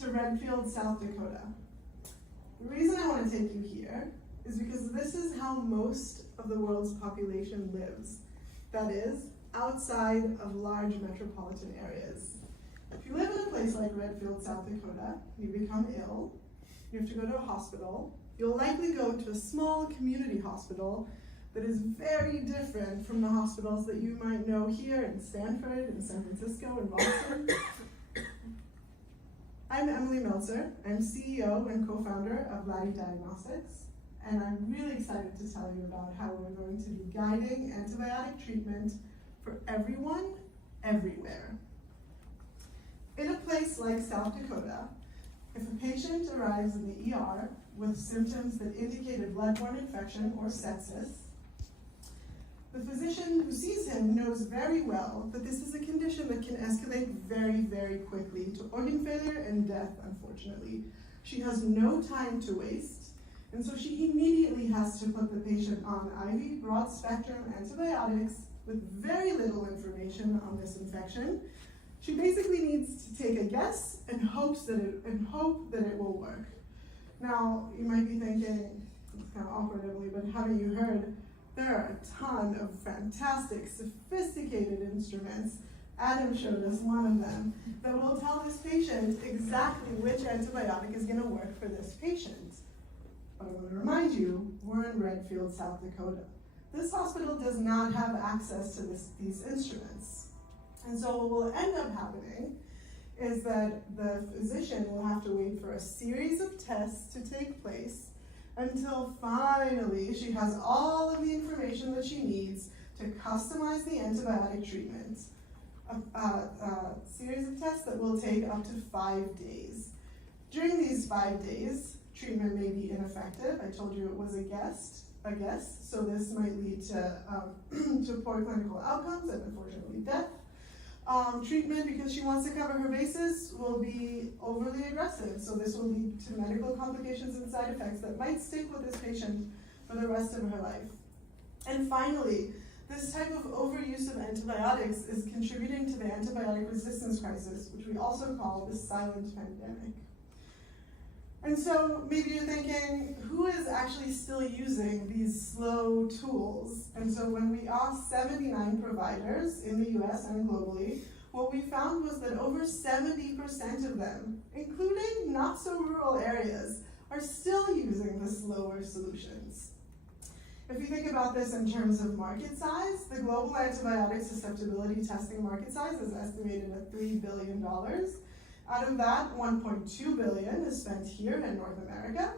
to Redfield, South Dakota. The reason I want to take you here is because this is how most of the world's population lives. That is, outside of large metropolitan areas. If you live in a place like Redfield, South Dakota, you become ill, you have to go to a hospital, you'll likely go to a small community hospital that is very different from the hospitals that you might know here in Stanford, in San Francisco, in Boston. I'm Emily Melzer. I'm CEO and co-founder of Latde Diagnostics, and I'm really excited to tell you about how we're going to be guiding antibiotic treatment for everyone, everywhere. In a place like South Dakota, if a patient arrives in the ER with symptoms that indicate a bloodborne infection or sepsis, the physician who sees him knows very well that this is a condition that can escalate very, very quickly to organ failure and death, unfortunately. She has no time to waste, and so she immediately has to put the patient on IV broad-spectrum antibiotics with very little information on this infection. She basically needs to take a guess and hope that it will work. Now, you might be thinking, it's kind of awkward, Emily, but haven't you heard? There are a ton of fantastic, sophisticated instruments. Adam showed us one of them that will tell this patient exactly which antibiotic is going to work for this patient. But I want to remind you, we're in Redfield, South Dakota. This hospital does not have access to these instruments. And so what will end up happening is that the physician will have to wait for a series of tests to take place until finally she has all of the information that she needs to customize the antibiotic treatment. A series of tests that will take up to 5 days. During these 5 days, treatment may be ineffective. I told you it was a guess, so this might lead to poor clinical outcomes and unfortunately death. Treatment, because she wants to cover her bases, will be overly aggressive. So this will lead to medical complications and side effects that might stick with this patient for the rest of her life. And finally, this type of overuse of antibiotics is contributing to the antibiotic resistance crisis, which we also call the silent pandemic. And so maybe you're thinking, who is actually still using these slow tools? And so when we asked 79 providers in the US and globally, what we found was that over 70% of them, including not so rural areas, are still using the slower solutions. If you think about this in terms of market size, the global antibiotic susceptibility testing market size is estimated at $3 billion. Out of that, 1.2 billion is spent here in North America,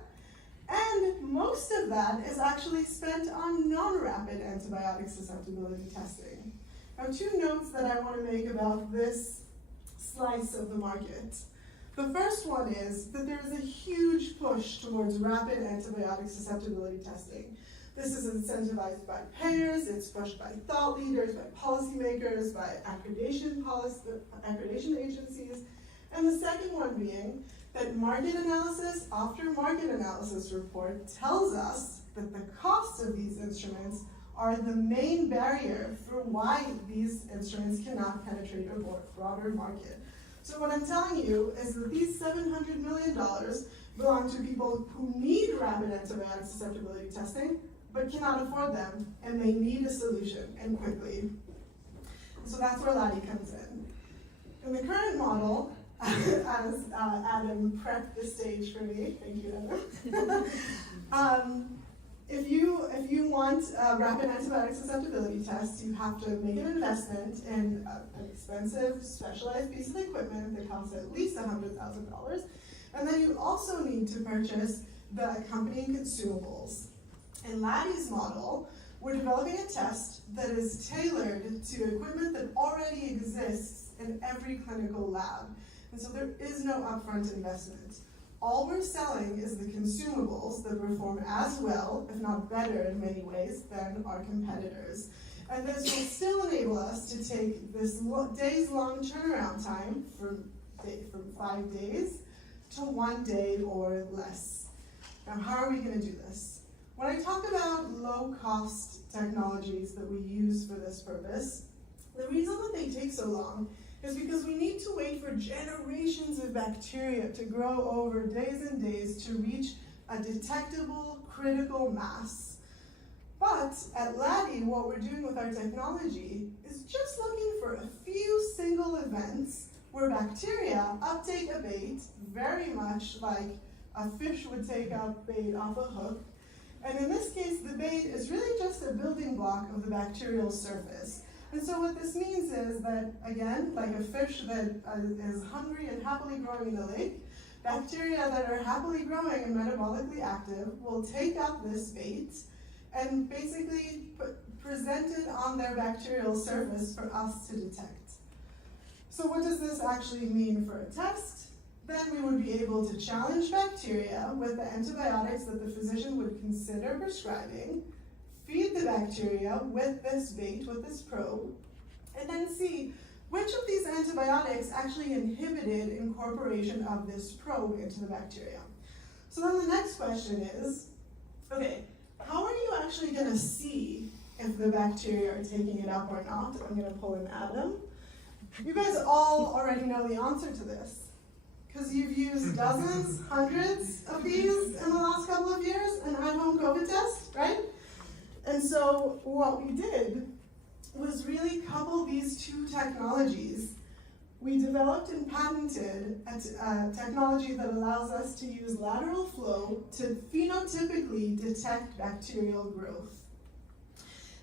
and most of that is actually spent on non-rapid antibiotic susceptibility testing. Now, 2 notes that I want to make about this slice of the market. The first one is that there is a huge push towards rapid antibiotic susceptibility testing. This is incentivized by payers, it's pushed by thought leaders, by policymakers, by accreditation agencies. And the second one being that market analysis after market analysis report tells us that the cost of these instruments are the main barrier for why these instruments cannot penetrate a broader market. So what I'm telling you is that these $700 million belong to people who need rapid antibiotic susceptibility testing, but cannot afford them, and they need a solution, and quickly. So that's where Latde comes in. In the current model, as Adam prepped the stage for me, thank you, Adam. If you want a rapid antibiotic susceptibility test, you have to make an investment in an expensive, specialized piece of equipment that costs at least $100,000, and then you also need to purchase the accompanying consumables. In Latde's model, we're developing a test that is tailored to equipment that already exists in every clinical lab. And so there is no upfront investment. All we're selling is the consumables that perform as well, if not better in many ways, than our competitors. And this will still enable us to take this days-long turnaround time from 5 days to 1 day or less. Now, how are we going to do this? When I talk about low-cost technologies that we use for this purpose, the reason that they take so long is because we need to wait for generations of bacteria to grow over days and days to reach a detectable critical mass. But at Latde, what we're doing with our technology is just looking for a few single events where bacteria uptake a bait, very much like a fish would take up bait off a hook. And in this case, the bait is really just a building block of the bacterial surface. And so what this means is that, again, like a fish that is hungry and happily growing in a lake, bacteria that are happily growing and metabolically active will take up this bait and basically present it on their bacterial surface for us to detect. So what does this actually mean for a test? Then we would be able to challenge bacteria with the antibiotics that the physician would consider prescribing, feed the bacteria with this bait, with this probe, and then see which of these antibiotics actually inhibited incorporation of this probe into the bacteria. So then the next question is, okay, how are you actually going to see if the bacteria are taking it up or not? I'm going to pull in Adam. You guys all already know the answer to this, because you've used dozens, hundreds of these in the last couple of years, an at-home COVID test, right? And so what we did was really couple these two technologies. We developed and patented a technology that allows us to use lateral flow to phenotypically detect bacterial growth.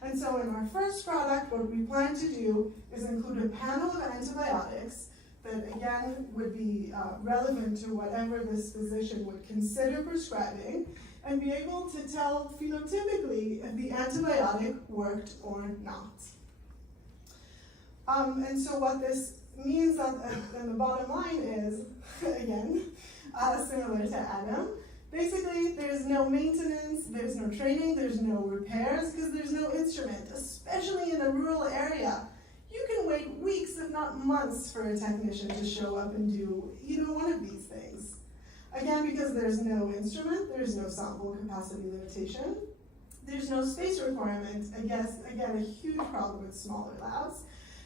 And so in our first product, what we plan to do is include a panel of antibiotics that, again, would be relevant to whatever this physician would consider prescribing, and be able to tell phenotypically if the antibiotic worked or not. And so what this means on the bottom line is, again, similar to Adam, basically there's no maintenance, there's no training, there's no repairs, because there's no instrument, especially in a rural area. You can wait weeks, if not months, for a technician to show up and do either one of these things. Again, because there's no instrument, there's no sample capacity limitation, there's no space requirement, again, a huge problem with smaller labs.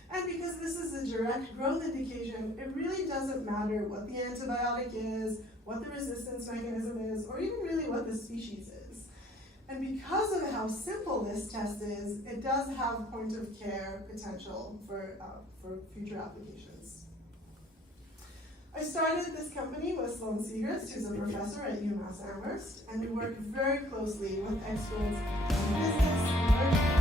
And because this is a direct growth indication, it really doesn't matter what the antibiotic is, what the resistance mechanism is, or even really what the species is. And because of how simple this test is, it does have point of care potential for future applications. I started this company with Sloan Segrist, who's a professor at UMass Amherst, and we work very closely with experts in business,